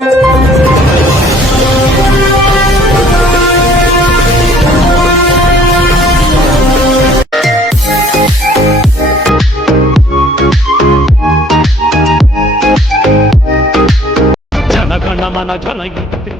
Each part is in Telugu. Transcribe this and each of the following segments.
మన జనయితే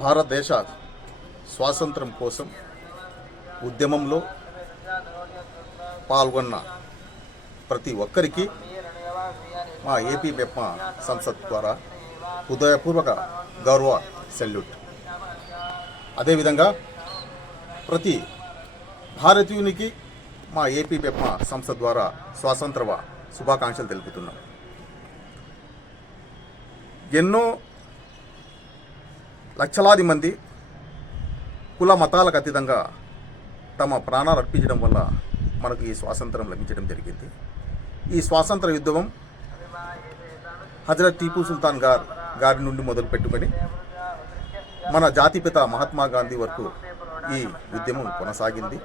భారతదేశ స్వాతంత్రం కోసం ఉద్యమంలో పాల్గొన్న ప్రతి ఒక్కరికి మా ఏపీ మెప్మా సంసద్ ద్వారా హృదయపూర్వక గౌరవ సెల్యూట్. అదేవిధంగా ప్రతి భారతీయునికి మా ఏపీ మెప్మా సంసద్ ద్వారా స్వాతంత్ర శుభాకాంక్షలు తెలుపుతున్నాం. ఎన్నో లక్షలాది మంది కుల మతాలకు అతీతంగా తమ ప్రాణాలు అర్పించడం వల్ల మనకు ఈ స్వాతంత్రం లభించడం జరిగింది. ఈ స్వాతంత్ర యుద్ధం హజరత్ టీపు సుల్తాన్ గారి నుండి మొదలు పెట్టుకొని మన జాతిపిత మహాత్మా గాంధీ వరకు ఈ ఉద్యమం కొనసాగింది.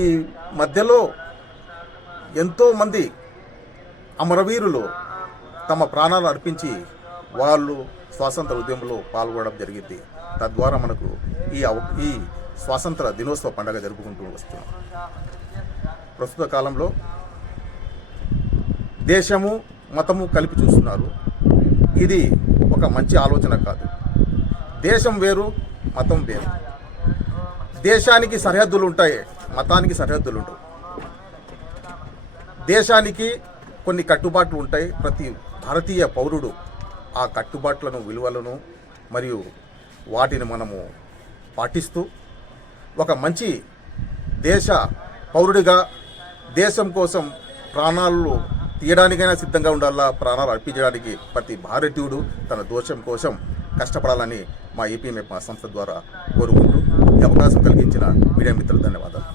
ఈ మధ్యలో ఎంతోమంది అమరవీరులు తమ ప్రాణాలు అర్పించి వాళ్ళు స్వాతంత్ర ఉద్యమంలో పాల్గొనడం జరిగింది. తద్వారా మనకు ఈ స్వాతంత్ర దినోత్సవ పండుగ జరుపుకుంటూ వస్తున్నాం. ప్రస్తుత కాలంలో దేశము మతము కలిపి చూస్తున్నారు. ఇది ఒక మంచి ఆలోచన కాదు. దేశం వేరు, మతం వేరు. దేశానికి సరిహద్దులు ఉంటాయి, మతానికి సరిహద్దులు ఉంటాయి. దేశానికి కొన్ని కట్టుబాట్లు ఉంటాయి. ప్రతి భారతీయ పౌరుడు ఆ కట్టుబాట్లను, విలువలను మరియు వాటిని మనము పాటిస్తూ ఒక మంచి దేశ పౌరుడిగా దేశం కోసం ప్రాణాలు తీయడానికైనా సిద్ధంగా ఉండాలా, ప్రాణాలు అర్పించడానికి ప్రతి భారతీయుడు తన దోషం కోసం కష్టపడాలని మా ఏపీ మెప్మా సంస్థ ద్వారా కోరుకుంటూ ఈ అవకాశం కలిగించిన మీడియా మిత్రులకు ధన్యవాదాలు.